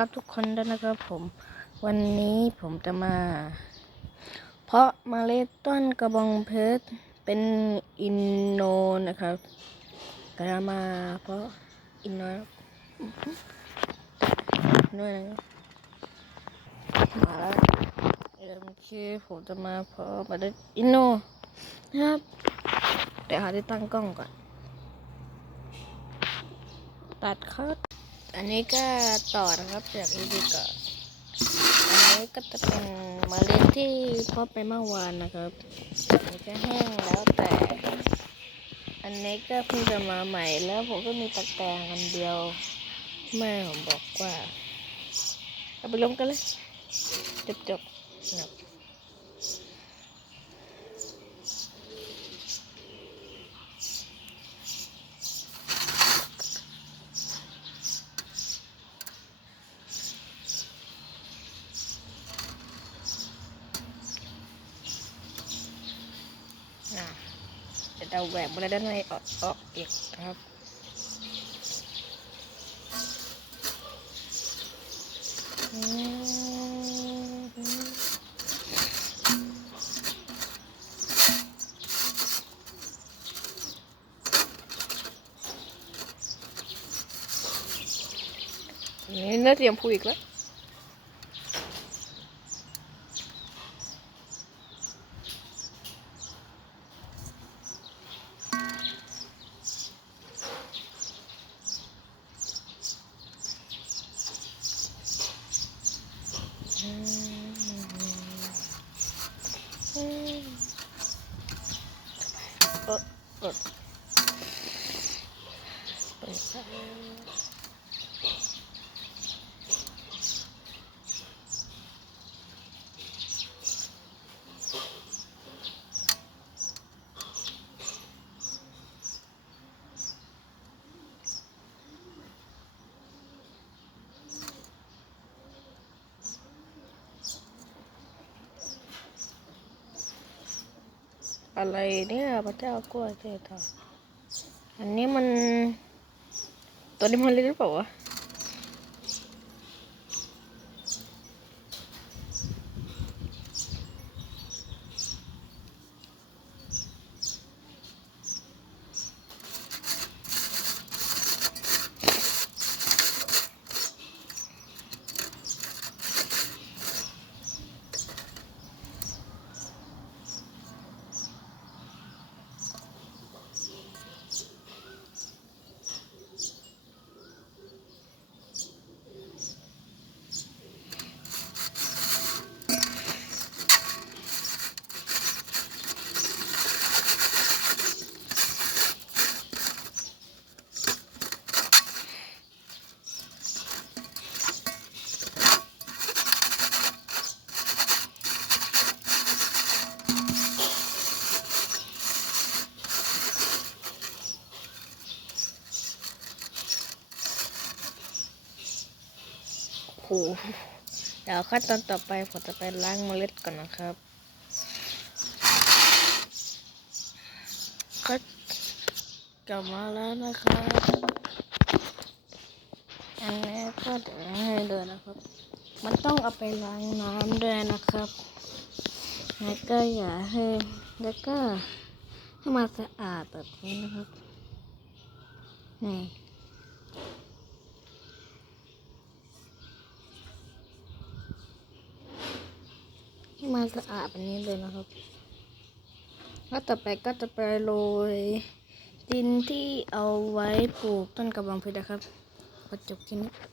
ครับทุกคนด้วยนะครับผม วันนี้ผมจะมา เพาะเมล็ดต้นกระบองเพชรเป็นอินโนนะครับกระมาเพาะอินโนด้วยนะครับมาแล้วเอ็มเคผมจะมาเพาะมาเมล็ดอินโนนะครับเดี๋ยวหาที่ตั้งกล้องก่อน ตัดครับ อันนี้ก็ต่อนะครับจากอีพีก่อนอันนี้ก็จะเป็นเมล็ดที่พาะไปเมื่อวานนะครับ อันนี้ก็แห้งแล้วแต่ อันนี้ก็เพิ่งจะมาใหม่แล้วผมก็มีตะแกรงอันเดียวแม่ผมบอกว่า เอาไปลงกันเลย จบจบๆนะครับอะเดี๋ยวเราแหวกบริเวณด้านในออกออกอีกครับอืมนี่เนื้อเตรียมพูอีกแล้ว เออเออเปิด อะไรเนี่ยพระเจ้ากล้วยเททองอันนี้มัน ตัวนี้มันเล็กหรือเปล่าวะ โหเดี๋ยวขั้นตอนต่อไปผมจะไปล้างเมล็ดก่อนนะครับก็กลับมาแล้วนะครับ อันนี้ก็เดี๋ยวให้ดูนะครับ มันต้องเอาไปล้างน้ำด้วยนะครับแล้วก็อย่าให้แล้วก็ให้มันสะอาดแบบนี้นะครับนี่ ให้มัน สะอาดแบบนี้เลยนะครับแล้วต่อไปก็จะไปโรยดินที่เอาไว้ปลูกต้นกระบองเพชรนะครับก็จบแค่นี้